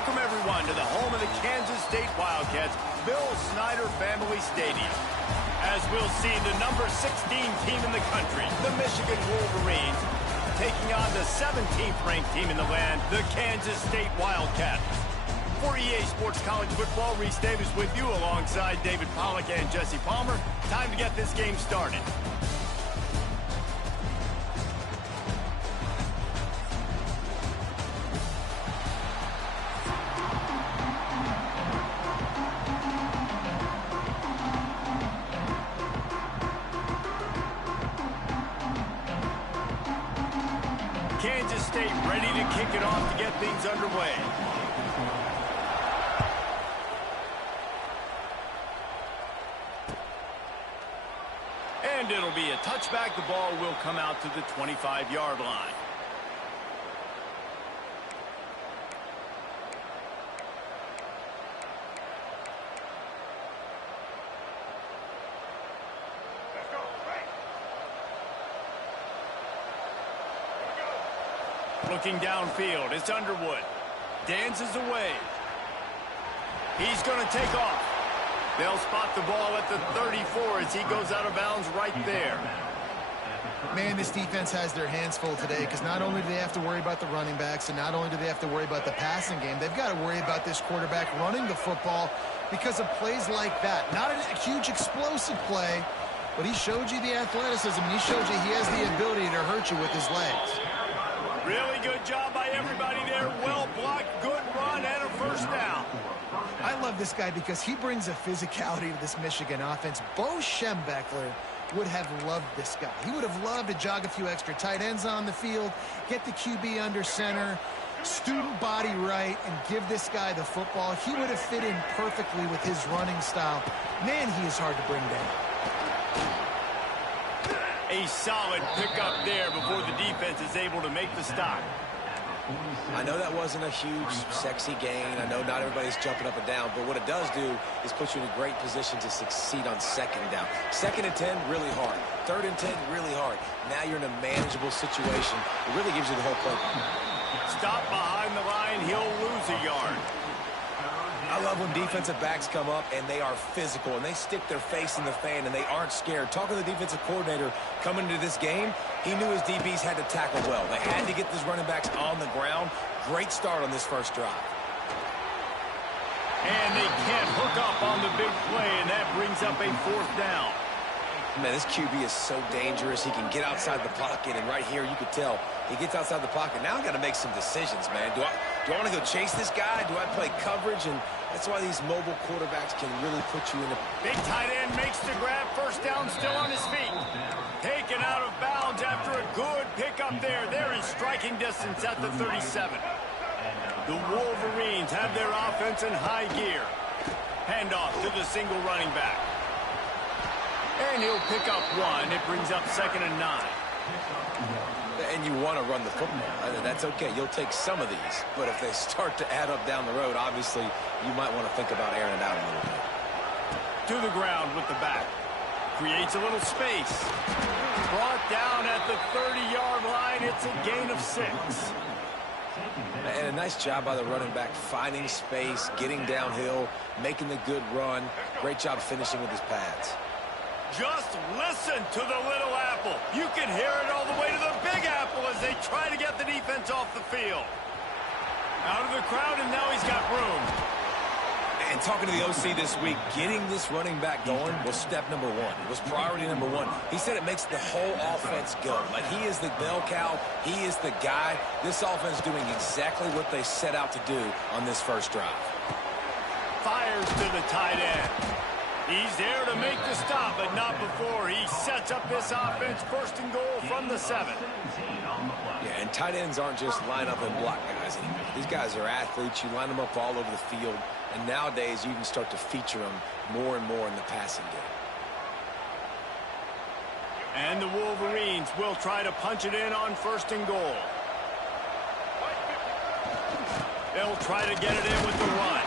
Welcome, everyone, to the home of the Kansas State Wildcats, Bill Snyder Family Stadium. As we'll see, the number 16 team in the country, the Michigan Wolverines, taking on the 17th-ranked team in the land, the Kansas State Wildcats. For EA Sports College Football, Reese Davis with you alongside David Pollack and Jesse Palmer. Time to get this game started. Kansas State ready to kick it off to get things underway. And it'll be a touchback. The ball will come out to the 25-yard line. Looking downfield, it's Underwood. Dances away. He's going to take off. They'll spot the ball at the 34 as he goes out of bounds right there. Man, this defense has their hands full today because not only do they have to worry about the running backs and not only do they have to worry about the passing game, they've got to worry about this quarterback running the football because of plays like that. Not a huge explosive play, but he showed you the athleticism. He showed you he has the ability to hurt you with his legs. Really good job by everybody there. Well blocked, good run, and a first down. I love this guy because he brings a physicality to this Michigan offense. Bo Schembechler would have loved this guy. He would have loved to jog a few extra tight ends on the field, get the QB under center, student body right, and give this guy the football. He would have fit in perfectly with his running style. Man, he is hard to bring down. A solid pickup there before the defense is able to make the stop. I know that wasn't a huge, sexy gain. I know not everybody's jumping up and down, but what it does do is put you in a great position to succeed on second down. 2nd and 10, really hard. 3rd and 10, really hard. Now you're in a manageable situation. It really gives you the whole play. Stop behind the line, he'll lose a yard. I love when defensive backs come up and they are physical and they stick their face in the fan and they aren't scared. Talking to the defensive coordinator coming into this game, he knew his DBs had to tackle well. They had to get these running backs on the ground. Great start on this first drive. And they can't hook up on the big play, and that brings up a 4th down. Man, this QB is so dangerous. He can get outside the pocket, and right here you could tell he gets outside the pocket. Now I got to make some decisions, man. Do I want to go chase this guy? Do I play coverage? And that's why these mobile quarterbacks can really put you in a... Big tight end makes the grab. First down, still on his feet. Taken out of bounds after a good pickup there. They're in striking distance at the 37. The Wolverines have their offense in high gear. Handoff to the single running back. And he'll pick up 1. It brings up 2nd and 9. And you want to run the football. That's okay. You'll take some of these. But if they start to add up down the road, obviously, you might want to think about airing it out a little bit. To the ground with the back. Creates a little space. Brought down at the 30-yard line. It's a gain of 6. And a nice job by the running back, finding space, getting downhill, making the good run. Great job finishing with his pads. Just listen to the little apple. You can hear it all the way to the big apple as they try to get the defense off the field. Out of the crowd, and now he's got room. And talking to the OC this week, getting this running back going was step number 1. It was priority number 1. He said it makes the whole offense go. Like, he is the bell cow. He is the guy. This offense doing exactly what they set out to do on this first drive. Fires to the tight end. He's there to make the stop, but not before. He sets up this offense 1st and goal from the 7. Yeah, and tight ends aren't just line up and block guys anymore. These guys are athletes. You line them up all over the field. And nowadays, you can start to feature them more and more in the passing game. And the Wolverines will try to punch it in on 1st and goal. They'll try to get it in with the run.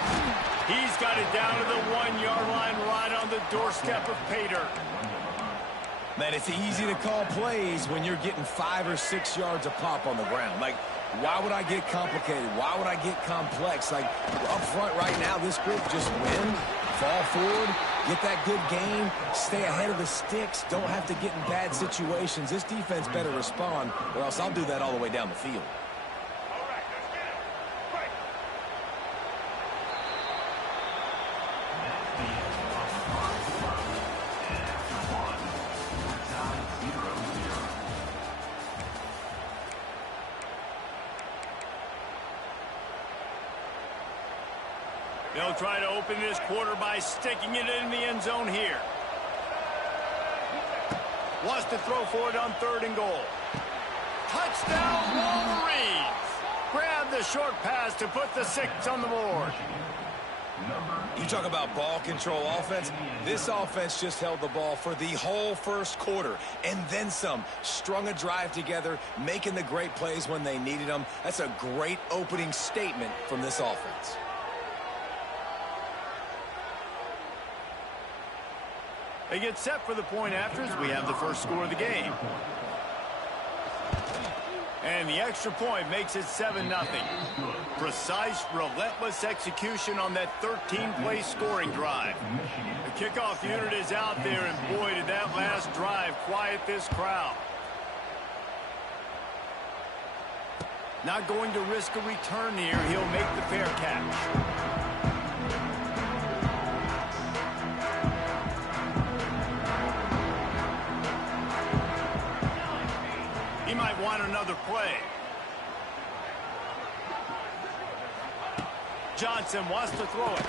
He's got it down to the 1-yard line right on the doorstep of Pater. Man, it's easy to call plays when you're getting 5 or 6 yards a pop on the ground. Like, Why would I get complicated? Why would I get complex? Like, up front right now, this group just win, fall forward, get that good game, stay ahead of the sticks, don't have to get in bad situations. This defense better respond, or else I'll do that all the way down the field. They'll try to open this quarter by sticking it in the end zone here. Wants to throw for it on 3rd and goal. Touchdown, Wolverines! Grab the short pass to put the 6 on the board. You talk about ball control offense. This offense just held the ball for the whole first quarter and then some. Strung a drive together, making the great plays when they needed them. That's a great opening statement from this offense. They get set for the point after as we have the first score of the game. And the extra point makes it 7-0. Precise, relentless execution on that 13-play scoring drive. The kickoff unit is out there, and boy, did that last drive quiet this crowd. Not going to risk a return here. He'll make the fair catch. He might want another play. Johnson wants to throw it.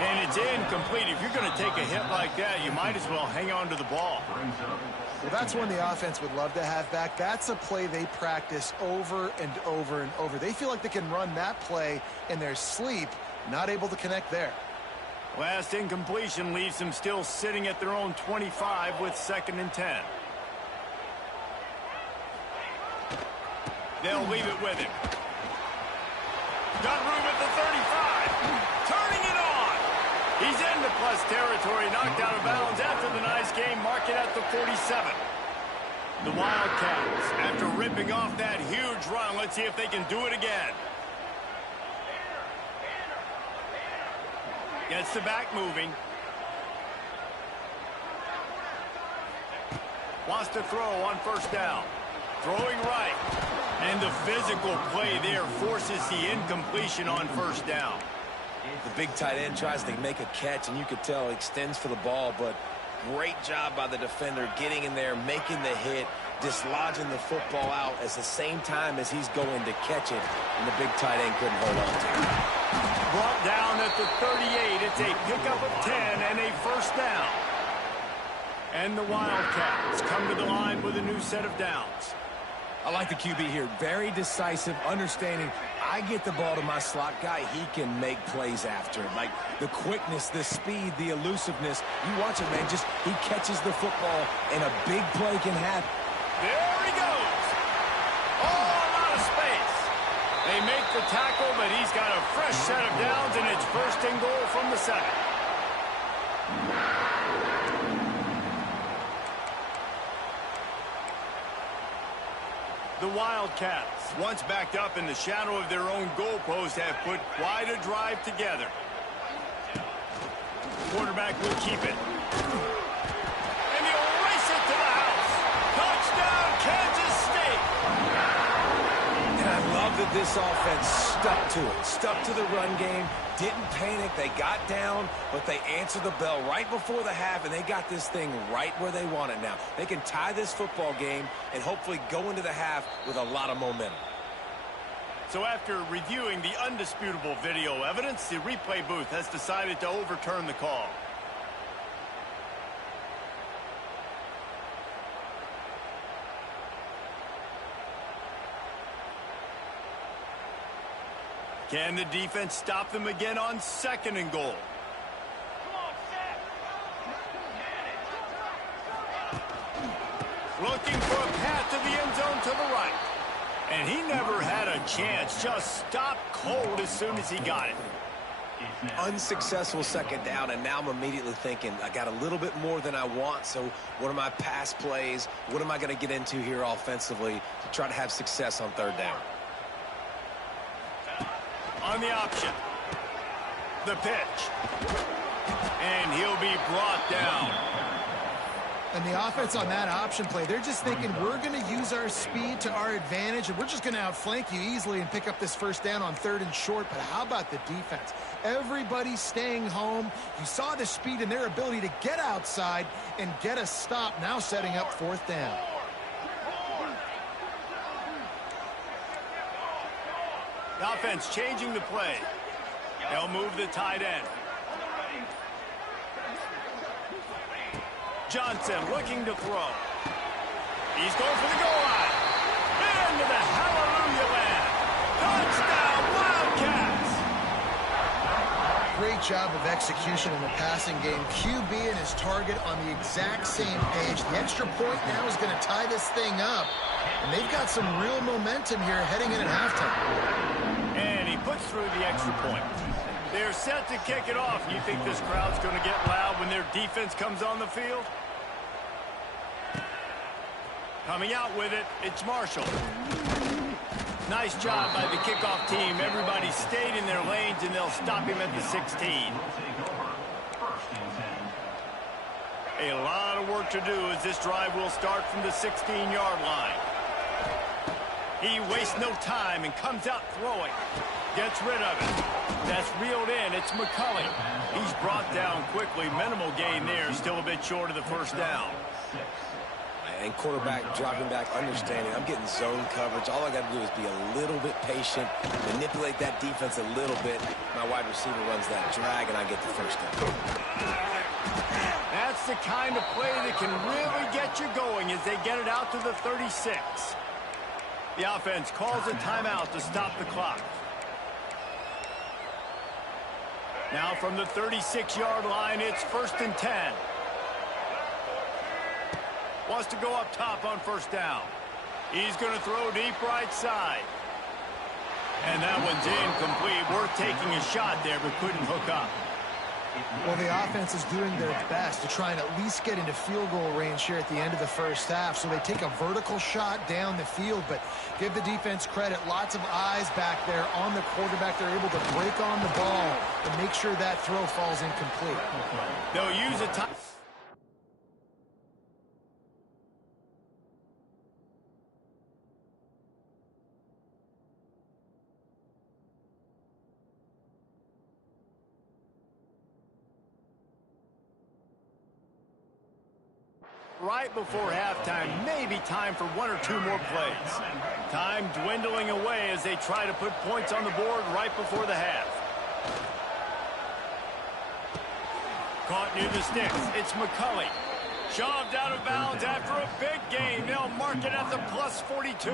And it's incomplete. If you're going to take a hit like that, you might as well hang on to the ball. Well, that's one the offense would love to have back. That's a play they practice over and over and over. They feel like they can run that play in their sleep, not able to connect there. Last incompletion leaves them still sitting at their own 25 with 2nd and 10. They'll leave it with him. Got room at the 35. Turning it on. He's into plus territory, knocked out of bounds after the nice game, mark it at the 47. The Wildcats, after ripping off that huge run, let's see if they can do it again. Gets the back moving. Wants to throw on 1st down. Throwing right. And the physical play there forces the incompletion on 1st down. The big tight end tries to make a catch, and you could tell extends for the ball, but great job by the defender getting in there, making the hit, dislodging the football out at the same time as he's going to catch it, and the big tight end couldn't hold on to it. Brought down at the 38. It's a pickup of 10 and a 1st down. And the Wildcats come to the line with a new set of downs. I like the QB here. Very decisive, understanding I get the ball to my slot guy, he can make plays after it. Like the quickness, the speed, the elusiveness. You watch it, man. Just he catches the football, and a big play can happen. There he goes. Oh, a lot of space. They make the tackle, but he's got a fresh set of downs, and it's 1st and goal from the 7. The Wildcats, once backed up in the shadow of their own goalpost, have put quite a drive together. Quarterback will keep it. And he'll race it to the house. Touchdown, Kansas State. And I love that this offense stuck to it. Stuck to the run game. Didn't panic. They got down, but they answered the bell right before the half, and they got this thing right where they want it now. They can tie this football game and hopefully go into the half with a lot of momentum. So after reviewing the undisputable video evidence, the replay booth has decided to overturn the call. Can the defense stop them again on 2nd and goal? Looking for a path to the end zone to the right. And he never had a chance. Just stopped cold as soon as he got it. Unsuccessful 2nd down, and now I'm immediately thinking, I got a little bit more than I want, so what are my pass plays? What am I going to get into here offensively to try to have success on 3rd down? On the option. The pitch. And he'll be brought down. And the offense on that option play, they're just thinking we're going to use our speed to our advantage, and we're just going to outflank you easily and pick up this first down on 3rd and short. But how about the defense? Everybody's staying home. You saw the speed and their ability to get outside and get a stop, now setting up 4th down. The offense changing the play. They'll move the tight end. Johnson looking to throw. He's going for the goal line. Into the hallelujah land. Touchdown, Wildcats! Great job of execution in the passing game. QB and his target on the exact same page. The extra point now is going to tie this thing up. And they've got some real momentum here heading in at halftime. And he puts through the extra point. They're set to kick it off. You think this crowd's going to get loud when their defense comes on the field? Coming out with it, it's Marshall. Nice job by the kickoff team. Everybody stayed in their lanes, and they'll stop him at the 16. A lot of work to do as this drive will start from the 16-yard line. He wastes no time and comes out throwing. Gets rid of it. That's reeled in. It's McCulley. He's brought down quickly. Minimal gain there. Still a bit short of the first down. And quarterback dropping back, understanding I'm getting zone coverage. All I got to do is be a little bit patient, manipulate that defense a little bit. My wide receiver runs that drag, and I get the first down. That's the kind of play that can really get you going as they get it out to the 36. The offense calls a timeout to stop the clock. Now from the 36-yard line, it's 1st and 10. Wants to go up top on first down. He's going to throw deep right side. And that one's incomplete. Worth taking a shot there, but couldn't hook up. Well, the offense is doing their best to try and at least get into field goal range here at the end of the first half. So they take a vertical shot down the field, but give the defense credit. Lots of eyes back there on the quarterback. They're able to break on the ball and make sure that throw falls incomplete. They'll use a time. Right before halftime, maybe time for 1 or 2 more plays. Time dwindling away as they try to put points on the board right before the half. Caught near the sticks. It's McCulley. Shoved out of bounds after a big gain. They'll mark it at the plus 42.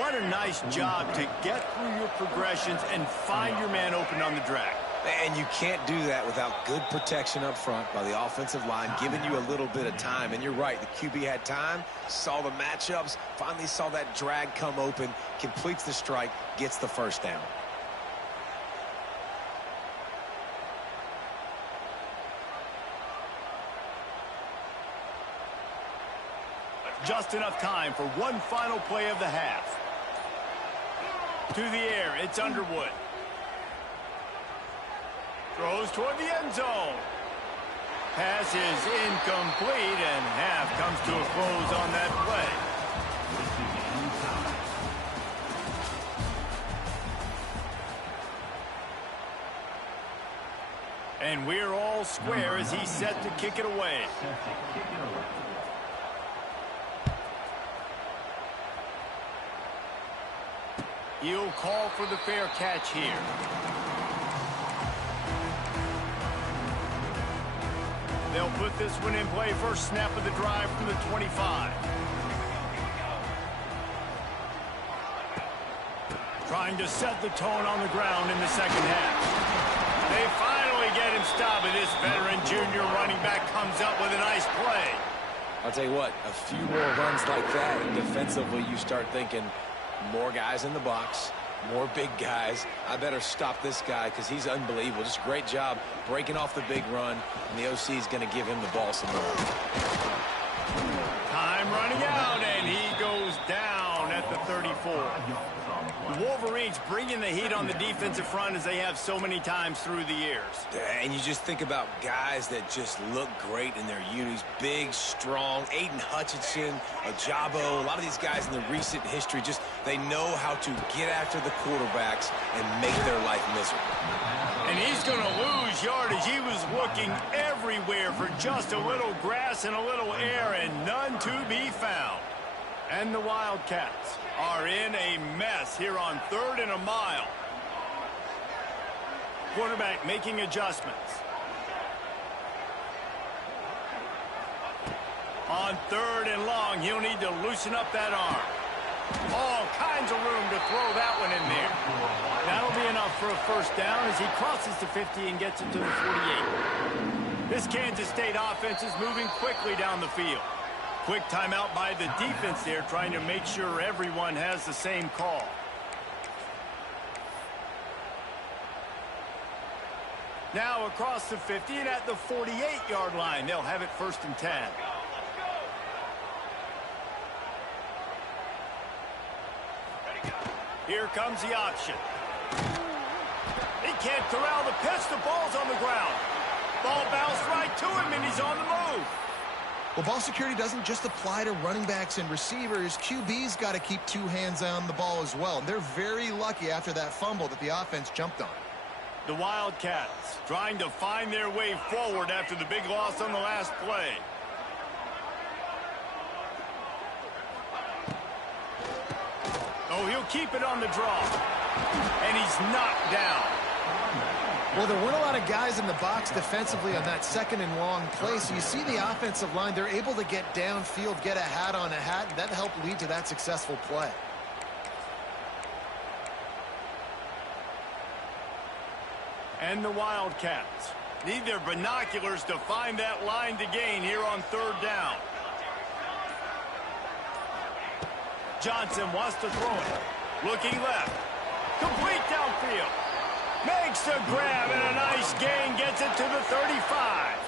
What a nice job to get through your progressions and find your man open on the drag. And you can't do that without good protection up front by the offensive line, giving you a little bit of time. And you're right, the QB had time, saw the matchups, finally saw that drag come open, completes the strike, gets the first down. Just enough time for one final play of the half. To the air, it's Underwood. Throws toward the end zone. Pass is incomplete, and half comes to a close on that play. And we're all square as he's set to kick it away. He'll call for the fair catch here. They'll put this one in play. First snap of the drive from the 25. Trying to set the tone on the ground in the second half. They finally get him stopped, and this veteran junior running back comes up with a nice play. I'll tell you what, a few more runs like that, and defensively you start thinking more guys in the box, more big guys. I better stop this guy because he's unbelievable. Just a great job breaking off the big run, and the OC is going to give him the ball some more. Time running out, and he goes down at the 34. The Wolverines bringing the heat on the defensive front as they have so many times through the years. And you just think about guys that just look great in their unis. Big, strong, Aiden Hutchinson, Ajabo, a lot of these guys in the recent history, just they know how to get after the quarterbacks and make their life miserable. And he's going to lose yardage. He was looking everywhere for just a little grass and a little air, and none to be found. And the Wildcats are in a mess here on 3rd and a mile. Quarterback making adjustments. On 3rd and long, he'll need to loosen up that arm. All kinds of room to throw that one in there. That'll be enough for a first down as he crosses the 50 and gets it to the 48. This Kansas State offense is moving quickly down the field. Quick timeout by the defense there, trying to make sure everyone has the same call. Now across the 50 and at the 48-yard line, they'll have it 1st and 10. Here comes the option. He can't corral the pitch. The ball's on the ground. Ball bounced right to him, and he's on the move. Well, ball security doesn't just apply to running backs and receivers. QB's got to keep 2 hands on the ball as well. And they're very lucky after that fumble that the offense jumped on. The Wildcats trying to find their way forward after the big loss on the last play. Oh, he'll keep it on the draw. And he's knocked down. Well, there weren't a lot of guys in the box defensively on that 2nd and long play. So you see the offensive line, they're able to get downfield, get a hat on a hat, and that helped lead to that successful play. And the Wildcats need their binoculars to find that line to gain here on 3rd down. Johnson wants to throw it. Looking left. Complete downfield. Makes the grab and a nice gain, gets it to the 35.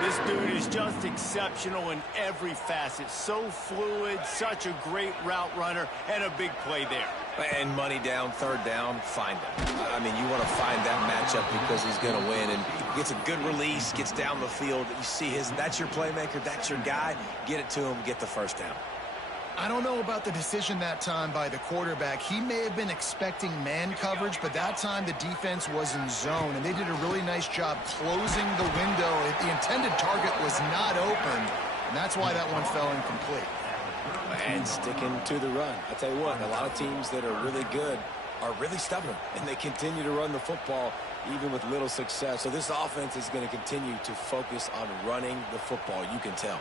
This dude is just exceptional in every facet. So fluid, such a great route runner, and a big play there. And money down, 3rd down, find him. I mean, you want to find that matchup because he's going to win. And gets a good release, gets down the field. You see that's your playmaker, that's your guy. Get it to him, get the 1st down. I don't know about the decision that time by the quarterback. He may have been expecting man coverage, but that time the defense was in zone, and they did a really nice job closing the window. The intended target was not open, and that's why that one fell incomplete. And sticking to the run. I tell you what, a lot of teams that are really good are really stubborn, and they continue to run the football even with little success. So this offense is going to continue to focus on running the football, you can tell.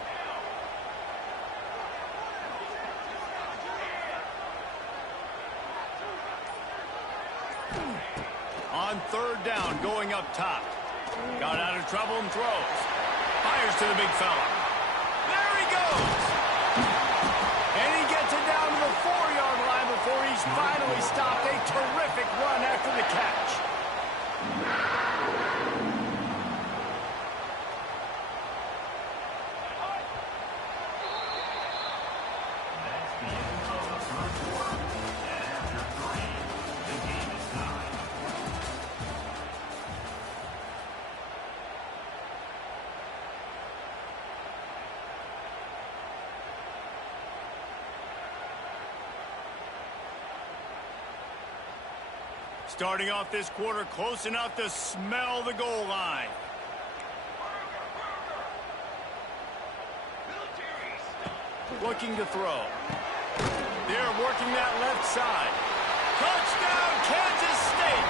On 3rd down, going up top. Got out of trouble and throws. Fires to the big fella. There he goes. And he gets it down to the 4-yard line before he's finally stopped. A terrific run after the catch. Starting off this quarter close enough to smell the goal line. Looking to throw. They're working that left side. Touchdown, Kansas State!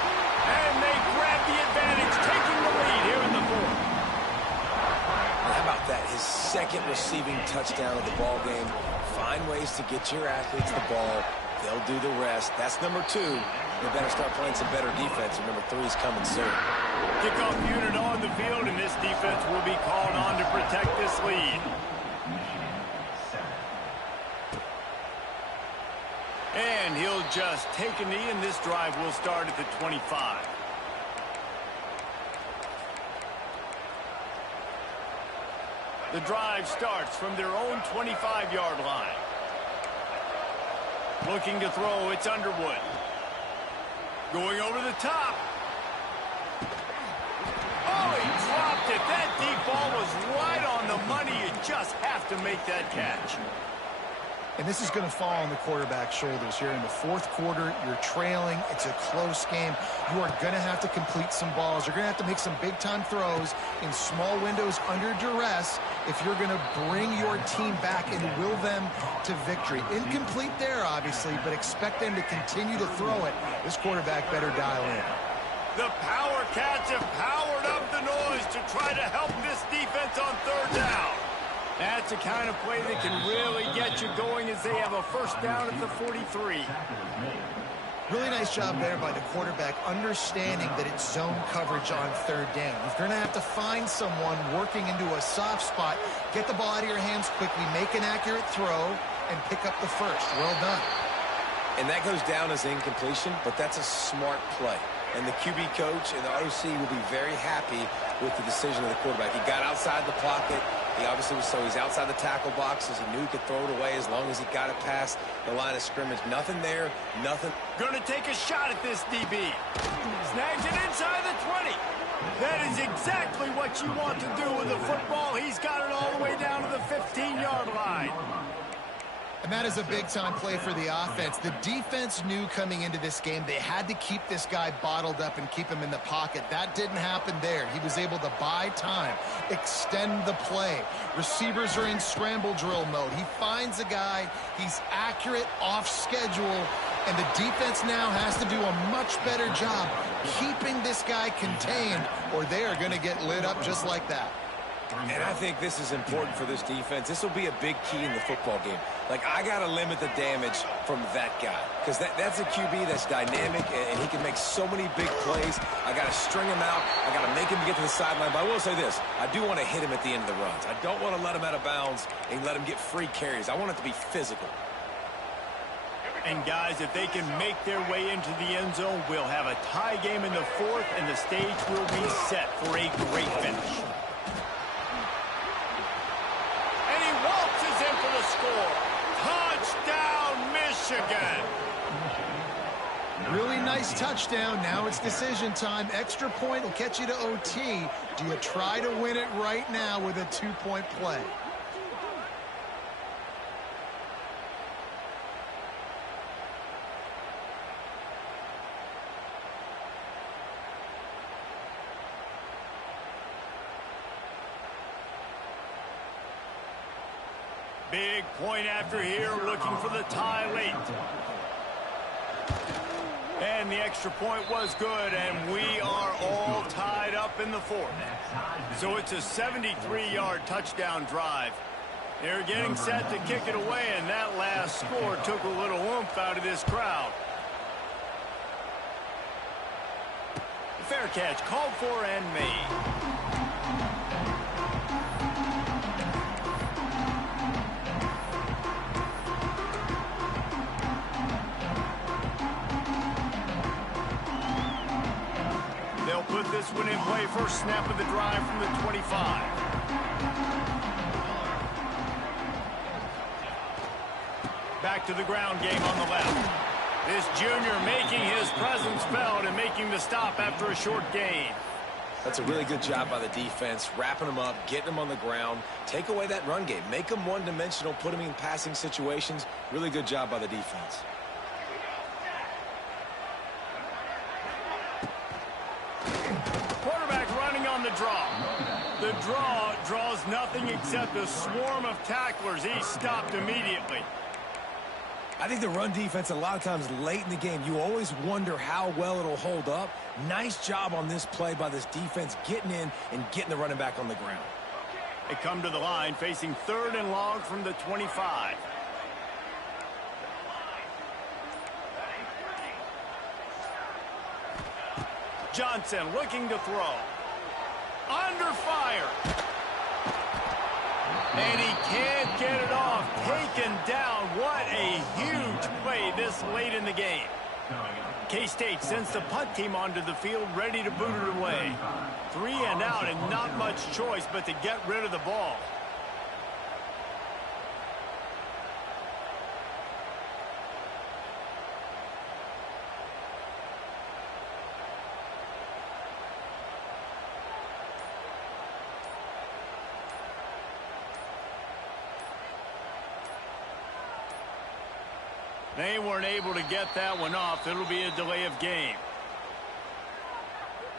And they grab the advantage, taking the lead here in the 4th. How about that? His 2nd receiving touchdown of the ball game. Find ways to get your athletes the ball. They'll do the rest. That's number 2. They better start playing some better defense, and number 3 is coming soon. Kickoff unit on the field, and this defense will be called on to protect this lead. And he'll just take a knee, and this drive will start at the 25. The drive starts from their own 25-yard line. Looking to throw, it's Underwood. Going over the top. Oh, he dropped it. That deep ball was right on the money. You just have to make that catch. And this is going to fall on the quarterback's shoulders here in the fourth quarter. You're trailing. It's a close game. You are going to have to complete some balls. You're going to have to make some big-time throws in small windows under duress if you're going to bring your team back and will them to victory. Incomplete there, obviously, but expect them to continue to throw it. This quarterback better dial in. The Power Cats have powered up the noise to try to help this defense on third down. That's the kind of play that can really get you going as they have a first down at the 43. Really nice job there by the quarterback, understanding that it's zone coverage on third down. If you're going to have to find someone working into a soft spot, get the ball out of your hands quickly, make an accurate throw, and pick up the first. Well done. And that goes down as incompletion, but that's a smart play. And the QB coach and the OC will be very happy with the decision of the quarterback. He got outside the pocket. He obviously was he's outside the tackle boxes. He knew he could throw it away as long as he got it past the line of scrimmage. Nothing there, nothing. Going to take a shot at this DB. Snags it inside the 20. That is exactly what you want to do with the football. He's got it all the way down to the 15-yard line. And that is a big-time play for the offense. The defense knew coming into this game they had to keep this guy bottled up and keep him in the pocket. That didn't happen there. He was able to buy time, extend the play. Receivers are in scramble drill mode. He finds a guy. He's accurate, off schedule, and the defense now has to do a much better job keeping this guy contained, or they are going to get lit up just like that. And I think this is important for this defense. This will be a big key in the football game. Like, I got to limit the damage from that guy because that's a QB that's dynamic, and he can make so many big plays. I got to string him out. I got to make him get to the sideline. But I will say this. I do want to hit him at the end of the runs. I don't want to let him out of bounds and let him get free carries. I want it to be physical. And, guys, if they can make their way into the end zone, we'll have a tie game in the fourth, and the stage will be set for a great finish. In for the score. Touchdown, Michigan. Really nice touchdown. Now it's decision time. Extra point will catch you to OT. Do you try to win it right now with a two-point play? Big point after here, looking for the tie late. And the extra point was good, and we are all tied up in the fourth. So it's a 73-yard touchdown drive. They're getting set to kick it away, and that last score took a little oomph out of this crowd. Fair catch, called for and made. Put this one in play, first snap of the drive from the 25. Back to the ground game on the left. This junior making his presence felt and making the stop after a short gain. That's a really good job by the defense, wrapping them up, getting them on the ground, take away that run game, make them one-dimensional, put them in passing situations. Really good job by the defense. The draw draws nothing except a swarm of tacklers. He's stopped immediately. I think the run defense, a lot of times late in the game, you always wonder how well it'll hold up. Nice job on this play by this defense, getting in and getting the running back on the ground. They come to the line facing third and long from the 25. Johnson looking to throw. Under fire. And he can't get it off. Taken down. What a huge play this late in the game. K-State sends the punt team onto the field, ready to boot it away. 3 and out, and not much choice but to get rid of the ball. They weren't able to get that one off. It'll be a delay of game.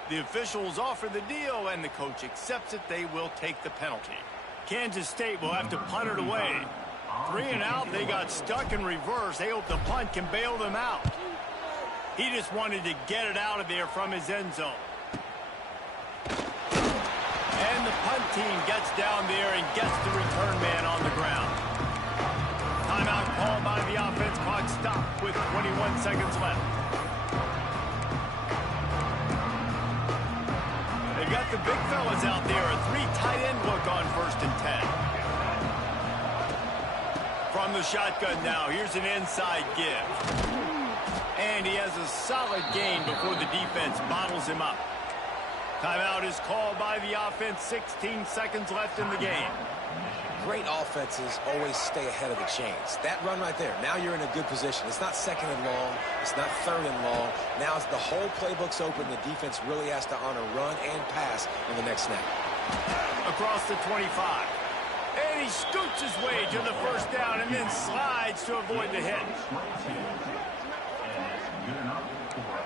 The officials offer the deal, and the coach accepts it. They will take the penalty. Kansas State will have to punt it away. 3 and out. They got stuck in reverse. They hope the punt can bail them out. He just wanted to get it out of there from his end zone. And the punt team gets down there and gets the return man on the ground. Timeout called by the offense. Clock stopped with 21 seconds left. They've got the big fellas out there. A 3 tight end look on 1st and 10. From the shotgun now, here's an inside give. And he has a solid gain before the defense bottles him up. Timeout is called by the offense. 16 seconds left in the game. Great offenses always stay ahead of the chains. That run right there, now you're in a good position. It's not 2nd and long. It's not 3rd and long. Now it's the whole playbook's open. The defense really has to honor run and pass on the next snap. Across the 25. And he scoots his way to the 1st down and then slides to avoid the hit.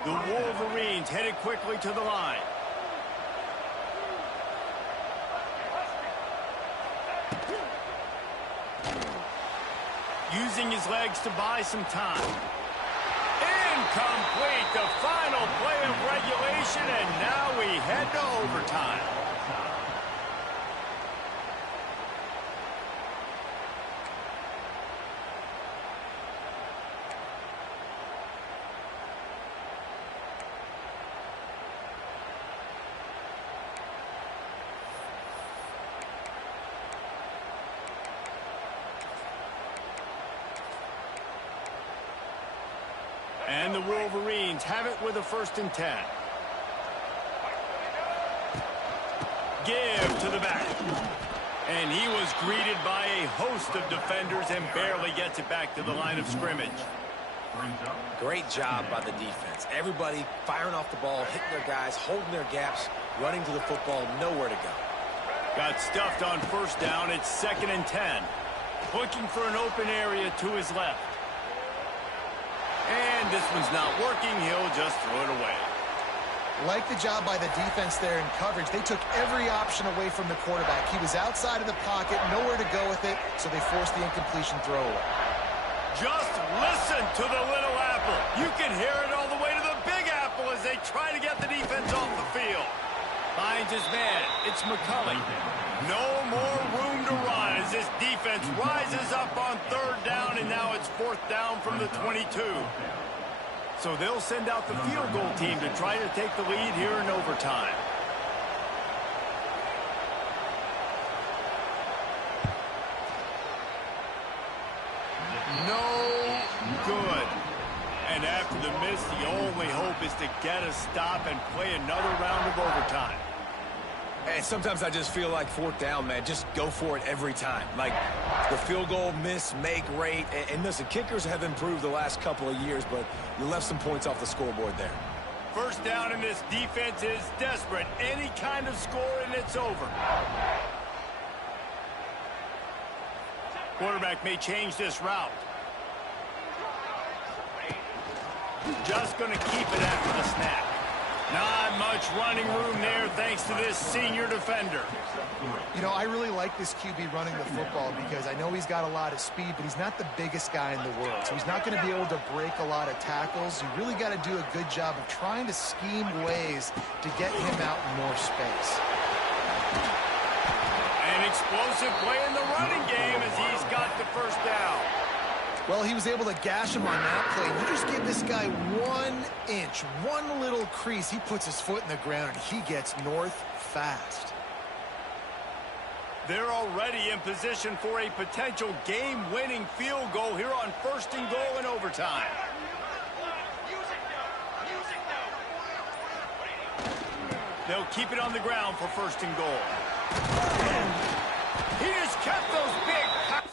The Wolverines headed quickly to the line. Using his legs to buy some time. Incomplete, the final play of regulation, and now we head to overtime. And the Wolverines have it with a 1st and 10. Give to the back. And he was greeted by a host of defenders and barely gets it back to the line of scrimmage. Great job by the defense. Everybody firing off the ball, hitting their guys, holding their gaps, running to the football, nowhere to go. Got stuffed on 1st down. It's 2nd and 10. Looking for an open area to his left. And this one's not working. He'll just throw it away. Like the job by the defense there in coverage. They took every option away from the quarterback. He was outside of the pocket, nowhere to go with it, so they forced the incompletion throwaway. Just listen to the little apple. You can hear it all the way to the big apple as they try to get the defense off the field. Finds his man. It's McCulley. No more room to run as this defense rises up on 3rd down, and now it's 4th down from the 22. So they'll send out the field goal team to try to take the lead here in overtime. No good. And after the miss, the only hope is to get a stop and play another round of overtime. And sometimes I just feel like 4th down, man, just go for it every time. Like the field goal, miss, make, rate. And listen, kickers have improved the last couple of years, but you left some points off the scoreboard there. 1st down, and this defense is desperate. Any kind of score, and it's over. Quarterback may change this route. Just going to keep it after the snap. Not much running room there thanks to this senior defender. You know, I really like this QB running the football because I know he's got a lot of speed, but he's not the biggest guy in the world. So he's not going to be able to break a lot of tackles. You really got to do a good job of trying to scheme ways to get him out in more space. An explosive play in the running game as he's got the 1st down. Well, he was able to gash him on that play. You just give this guy 1 inch, one little crease, he puts his foot in the ground, and he gets north fast. They're already in position for a potential game-winning field goal here on 1st and goal in overtime. They'll keep it on the ground for 1st and goal. He just kept those big pops.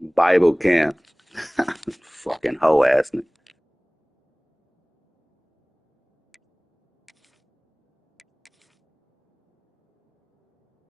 Bible camp. Fucking hoe ass.